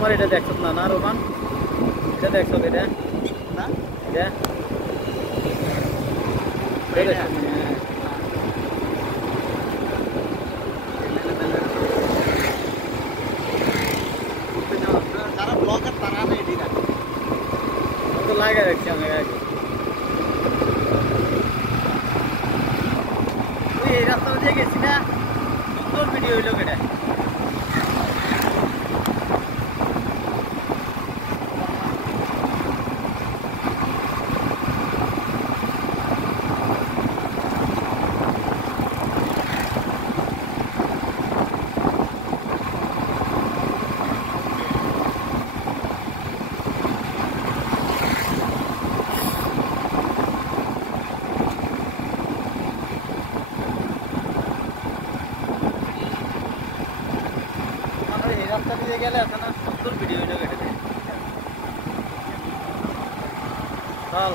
আমার এটা দেখছ না না রোমান এটা দেখছ এটা না এটা এটা যারা ব্লগার তারা না এটি রাখে তো লাগা রাখছি অনেক আগে ওই এই রাস্তা দিয়ে গেছি না সুন্দর ভিডিও হইলো এটা রাস্তা দিয়ে গেলে এখন সুন্দর ভিডিও হইলো কেটে চল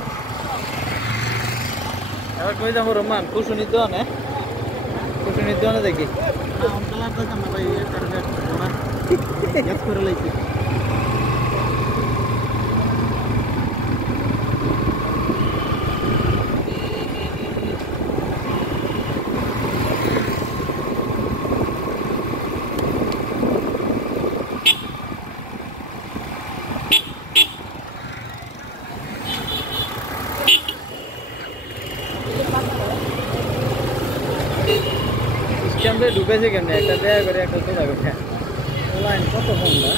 এবার কই যাবো রোমান কুসুনি তো না কুসুনি তো না দেখি করে লাইছি আমরা ঢুকেছি কেমনে একটা দেয়া করে একটা তোলা করে লাইন কত কম না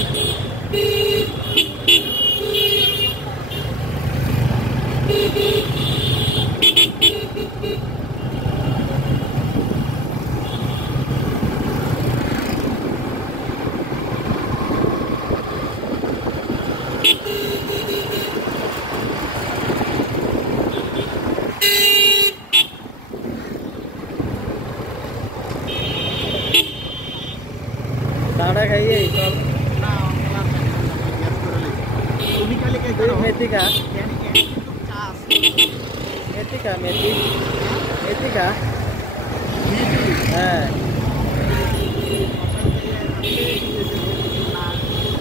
साड़ा खाइए चल मेथी का मेथी का मेथी मेथी का हाँ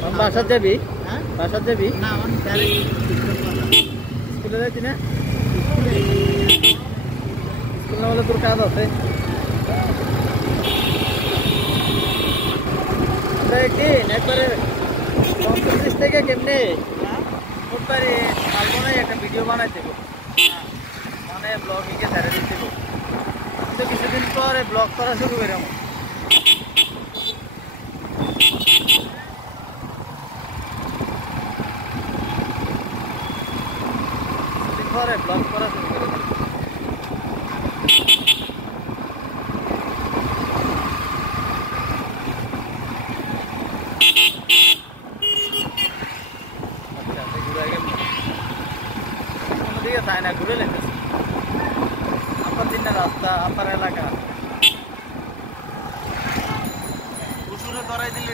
हम बासा जाबी बासा जाबी स्कूले जाती ना स्कूल ना वाले তোর কাজ আছে দেখেন একবারে 35 থেকে কেমনে একবারে আলবনাই একটা ভিডিও বানাইতে গো মানে ব্লগিং এ ছেড়ে দিতে গো কিন্তু কিছুদিন পরে ব্লগ করা শুরু করলাম কিছুদিন পরে ব্লগ করা শুরু করলাম তাই না ঘুরে লেগেছে আপনার দিনের রাস্তা আপনার এলাকা উসুরে ধরাই দিলে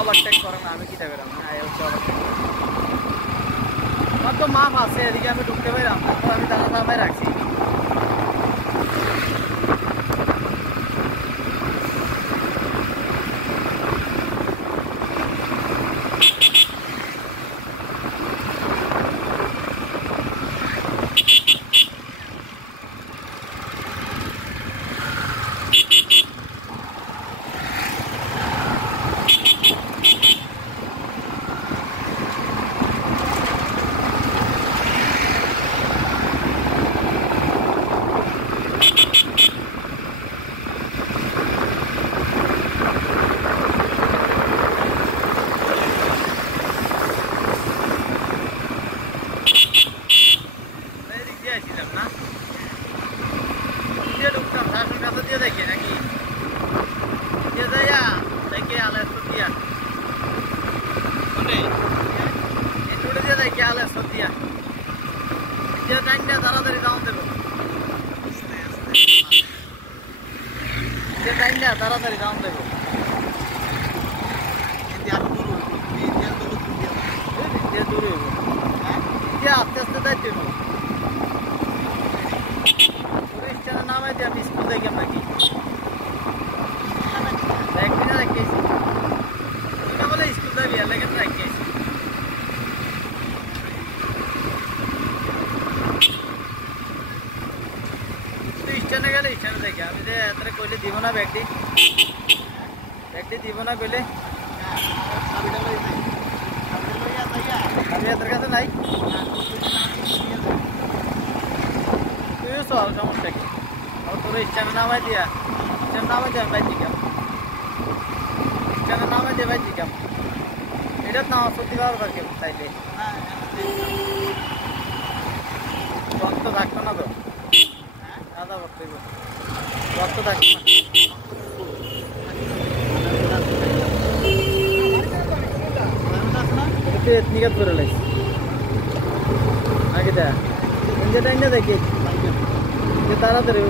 ওভারটেক করে না আমি কিটা বেরাম না আমার তো মাপ আছে এদিকে আমি ঢুকতে পারলাম না তো আমি দাঁড়া দাঁড়ায় রাখছি রাসুর কাছে দিয়ে দেখি নাকি দিয়ে যাইয়া দেখি আলে সতিয়া এটুটে দিয়ে দেখি আলে সতিয়া যে টাইমটা তাড়াতাড়ি যাওয়া দেবো যে টাইমটা তাড়াতাড়ি যাওয়া দেবো দিয়ে দূরে হইব দিয়ে আস্তে আস্তে দায়িত্ব হইব স্টেশনের নামে দিয়ে আমি স্কুল দেখি নাকি একদিনে রাখিয়েছি ওইটা বলে স্কুল যাবি আর লেগে রাখিয়েছি স্টেশনে গেলে স্টেশনে দেখি আমি যে এত কইলে দিব না ব্যাগটি দিব না কইলে আমি এত কাছে নাই তুইও চল সমস্যা কি তোর স্টেশনে নামাই দিয়া স্টেশনে নামাই দিয়ে বাইক দিকাম স্টেশনে নামাই দিয়ে বাইক দিকাম এটা না সত্যি পারবার কেমন চাইলে রক্ত থাকতো না তো আদা করতে রক্ত থাকতো না এতনিকাত করে লাগছে আগে দেখ যে টাইমটা দেখি যে তাড়াতাড়ি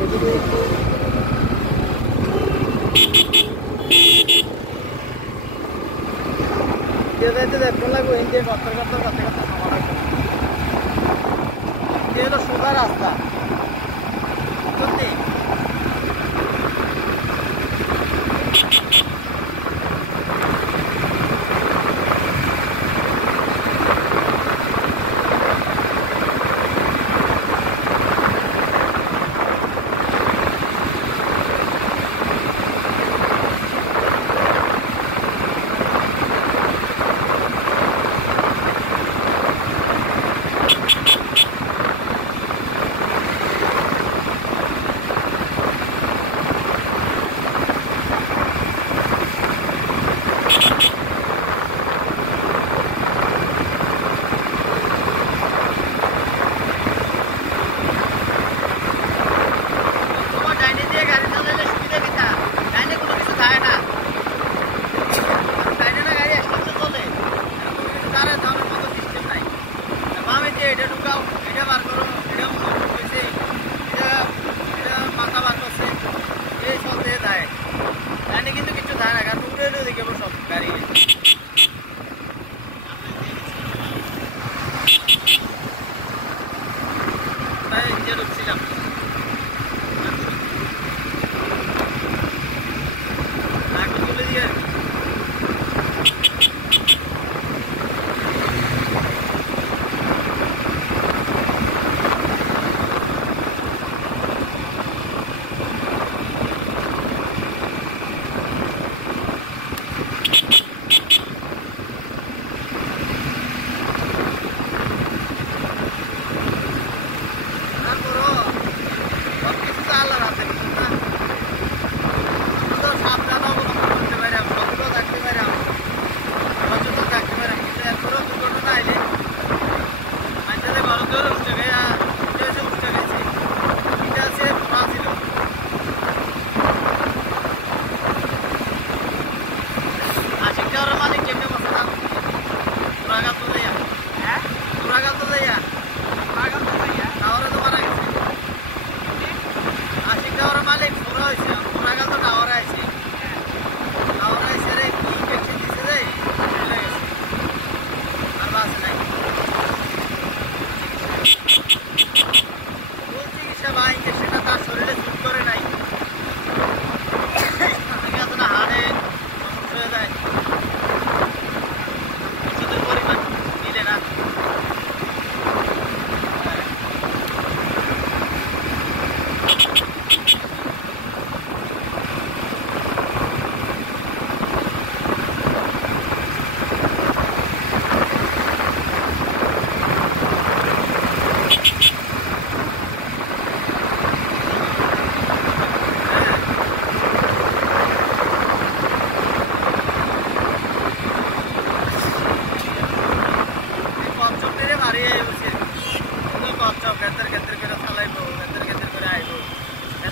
যাইতে দেখতে লাগবো ইন্ডিয়া কত্তর কাছে সময় লাগবে যে হলো সোজা রাস্তা সত্যি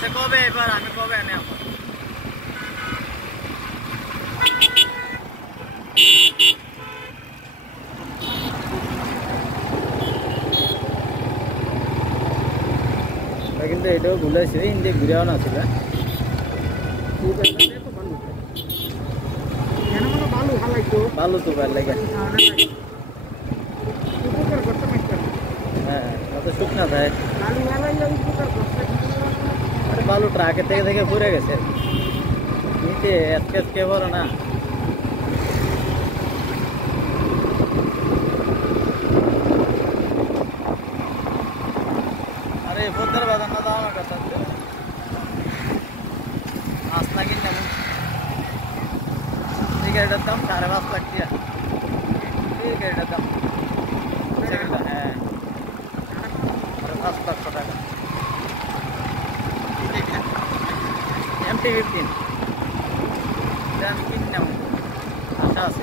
আচ্ছা কবে এবার আমি কবে আনে আমার কিন্তু এটাও ভুলাইছে ইন্ডিয়া ঘুরেও না ছিল ভালো তো ভালো লাগে হ্যাঁ অত শুকনা থাকে আরে বালু ট্রাকের থেকে থেকে ঘুরে গেছে নিচে আজকে বড় না আরে পদ্মার বাজার না দাও না কথা মাছ লাগিয়ে নেব এই গাড়িটার দাম 5.5 লাখ টাকা এই গাড়িটার দাম হ্যাঁ 5 লাখ টাকা MT-15 আমি কিনে নেব আশা আছে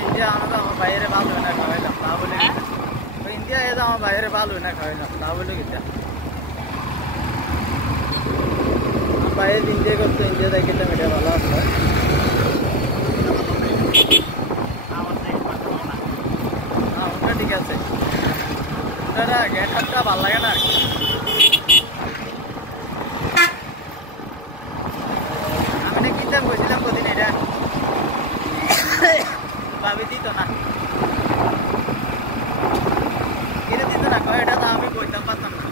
ইন্ডিয়া আনা আমার বাইরে ভালো হয় না খাওয়াইলাম তা বলে ইন্ডিয়া এসে আমার বাইরে ভালো হয় না খাওয়াইলাম তা বলে গেছে আমার বাইরে ইন্ডিয়া করতো ইন্ডিয়া দেখলাম এটা ভালো আসলো ওটা ঠিক আছে ওটা গেটআপটা ভালো লাগে না আমি কিনতাম বলছিলাম কদিন এটা ভাবি দিত না কিনে দিত না কয় এটা তো আমি বলতাম পারতাম না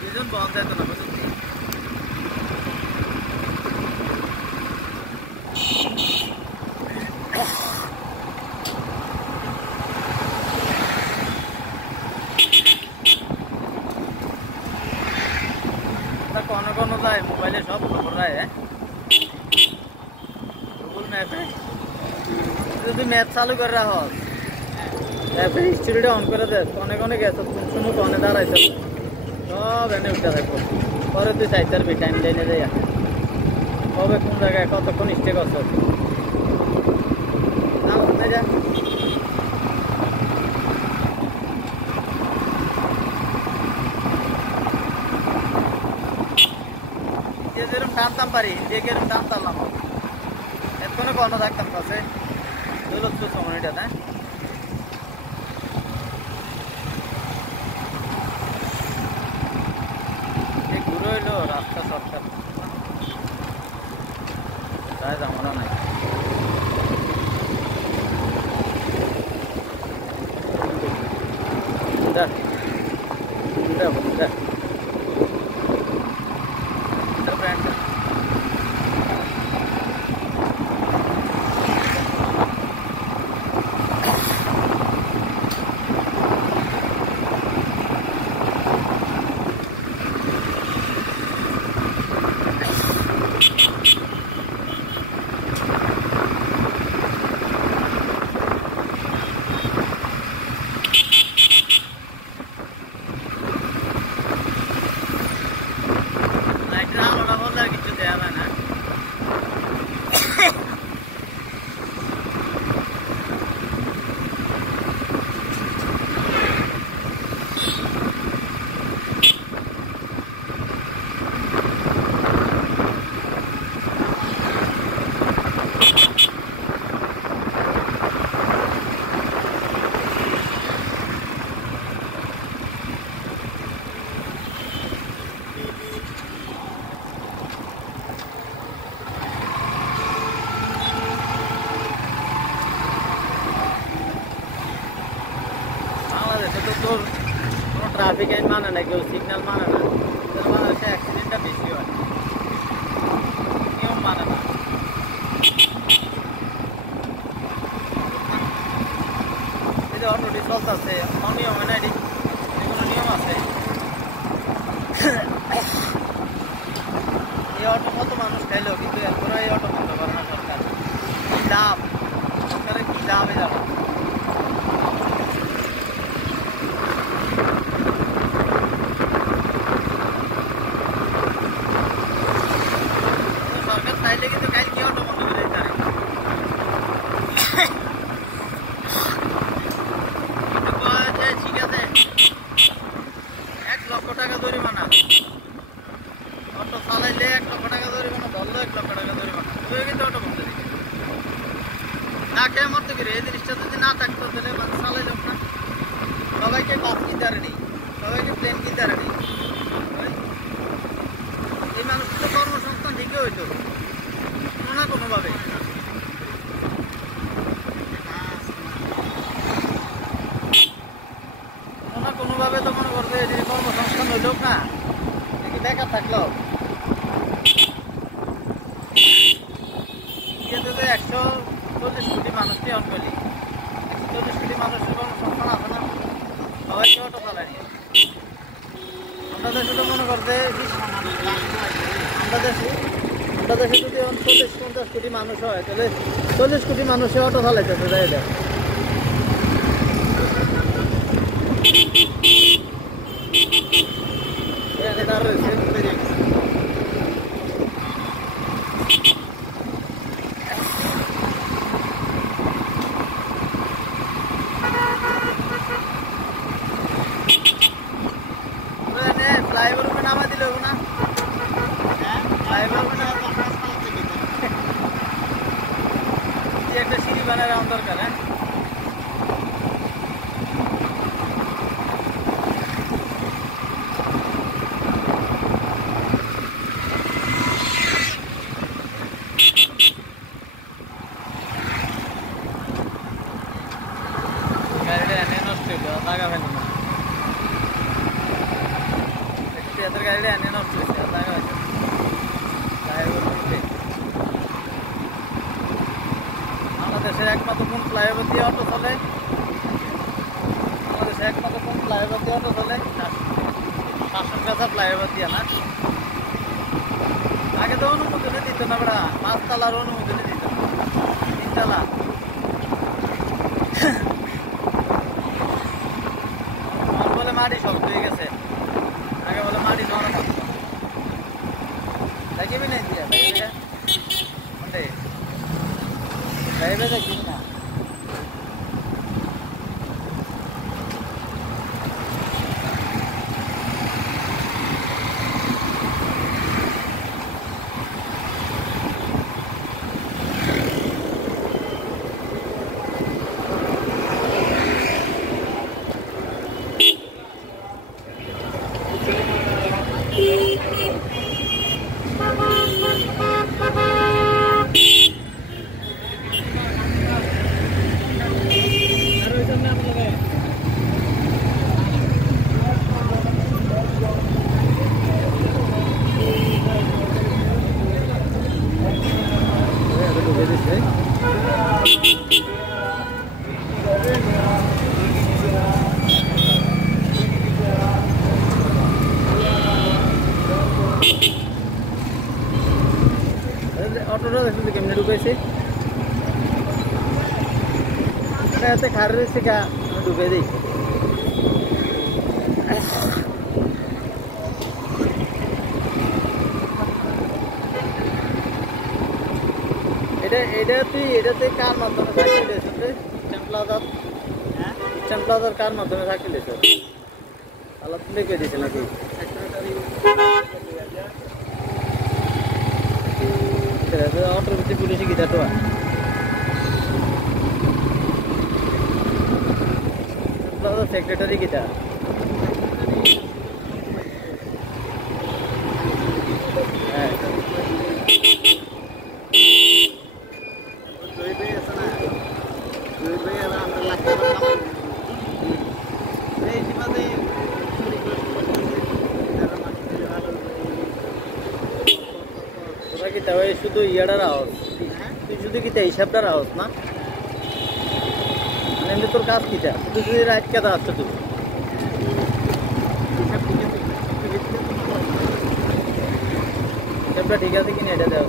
দুজন বন্ধ যেত না বুঝলি কোনো যায় মোবাইলে সব খবর রায় গুগল ম্যাপে যদি ম্যাপ চালু করে রাখ ম্যাপের হিস্ট্রিটা অন করে দেয় অনেক অনেক গেছে কোনো কনে দাঁড়াইছে সব এনে উঠে থাকবো পরে তুই চাইতে পারবি টাইম লাইনে যাই কবে কোন জায়গায় কতক্ষণ স্টে করছো না কোথায় যা যেরকম টানতাম পারি দেখে এরকম টানতাম এতক্ষণে কর্ণ থাকতাম কাছে 2 মিনিট হ্যাঁ ঘুরে হইলো রাস্তা শর্টকাট তাই জামানো নাই ট্রাফিক আইন মানে না কেউ সিগন্যাল মানে না বাংলাদেশে অ্যাক্সিডেন্টটা বেশি হয় নিয়ম মানে না এই যে অটোটি চলতেছে অনিয়ম হয় না এটি কোনো নিয়ম আছে এই অটো কত মানুষ খাইলো কিন্তু এরপরে এই অটো বন্ধ করে না সরকার কি লাভ সরকারের কি লাভ এ যাবে চাইলে কিন্তু কাল কি অটো বন্ধ করে দিতে পারে থাকলো কিন্তু 140 কোটি মানুষটি অন করলি 140 কোটি মানুষের কর্মসংস্থান আছে না সবাইকে অটো চালায়নি আমরা দেশে তো মনে করতে আমরা দেশে যদি 40-50 কোটি মানুষ হয় তাহলে 40 কোটি মানুষে অটো চালাইতেছে তাই এটা তার রয়েছে ফ্লাইওভার উপরে নামা দিল না ফ্লাইওভার উপরে একটা সিঁড়ি বানায় রাউন্ড দরকার হ্যাঁ গাড়িটা এনে নষ্ট হইল টাকা ফেল না এদের গাড়িটা এনে নষ্ট হয়েছে টাকা হয়েছে বাংলাদেশের একমাত্র কোন ফ্লাইওভার দিয়ে অটো চলে বাংলাদেশের একমাত্র কোন ফ্লাইওভার দিয়ে অটো চলে শাসনগাছা ফ্লাইওভার দিয়ে না আগে তো অনুমোদনে দিত না বেড়া 5 তলার অনুমোদনে দিত 3 তলা বলে মাটি শক্ত হয়ে গেছে আগে বলে মাটি জমা থাকতো দেখিবি না দিয়া দেখবে দেখিবি না অটোটা দেখুন কেমনি ঢুকাইছে এতে খার রয়েছে গা ঢুকাই দিই এটাতে কার মাধ্যমে থাকি দিয়েছে ইস্টার্ন প্লাজার কার মাধ্যমে থাকি দিয়েছে আলাদা লিখে দিয়েছে নাকি অটোর ভিতরে পুলিশে গিয়ে তো সেক্রেটারি কিটা হ্যাঁ শুধু ইয়াটার আওয়াজ তুই শুধু কিতা হিসাবটার আওয়াজ না এমনি তোর কাজ কিটা তুই যদি রাত কেদা আসছো তুই হিসাবটা ঠিক আছে কিনা এটা দেওয়া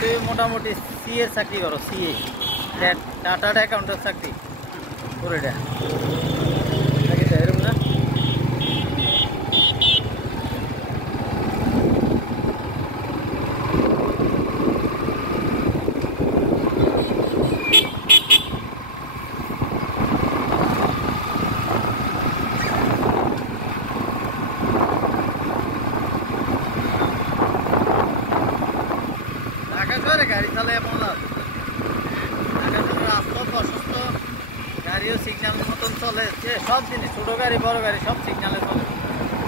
তুই মোটামুটি সিএ চাকরি করো সিএ টাটার অ্যাকাউন্টের চাকরি করে এরকম না গাড়ি চালায় এমন রাস্তা অসুস্থ গাড়িও সিগন্যাল মতন চলে সব জিনিস ছোট গাড়ি বড় গাড়ি সব সিগন্যালে চলে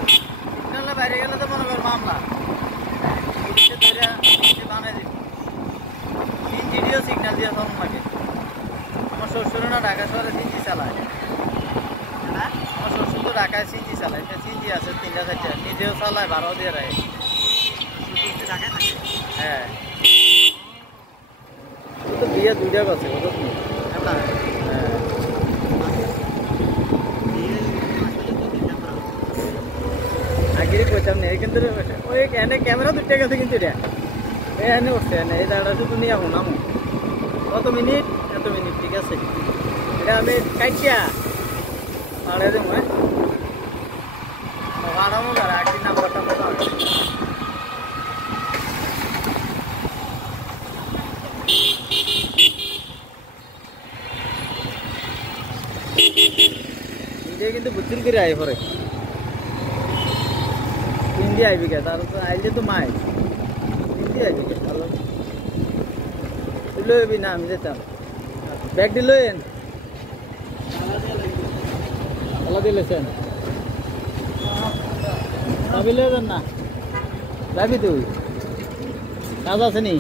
সিগন্যালে বাইরে গেলে তো মনে কর মামলা বানাই দিবি সিগন্যাল দিয়ে চলন লাগে শ্বশুর না ঢাকা শহরে সিঞ্জি চালায়। আমার শ্বশুর তো ঢাকায় সিঞ্জি চালায়, সিঞ্জি আছে 3-4টা, নিজেও চালায়, ভাড়াও দিয়ে রাখে। হ্যাঁ, ও তো বিয়ে 2টা করছে, কত তুমি? হ্যাঁ, আগেই কইতাম না, কিন্তু ওই এনে ক্যামেরা 2টা গেছে কিন্তু এটা এনে উঠছে, এনে এই দাঁড়া শুধু নিয়ে শুনাম কত মিনিট, এত মিনিট, ঠিক আছে। এটা আমি কাইটিয়া পাড়ে দেবো, হ্যাঁ ভাড়ামো দাঁড়া, একদিন নাম্বারটা মতো আছে। ইন্ডিয়া কিন্তু বুঝিল করে আই পরে ইন্ডিয়া আইবি কে, তার আইলে তো মাই ইন্ডিয়া আইবি কে, তাহলে তুই লইবি না, আমি যেতাম ব্যাগ দিল তালা দিলেছেন, যাবি লয়ে যান না, যাবি তুই, কাজ আছে নি?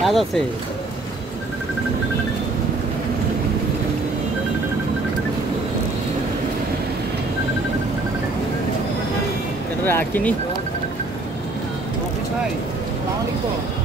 কাজ আছে, রাখিনি। ভাই, আসসালামু আলাইকুম।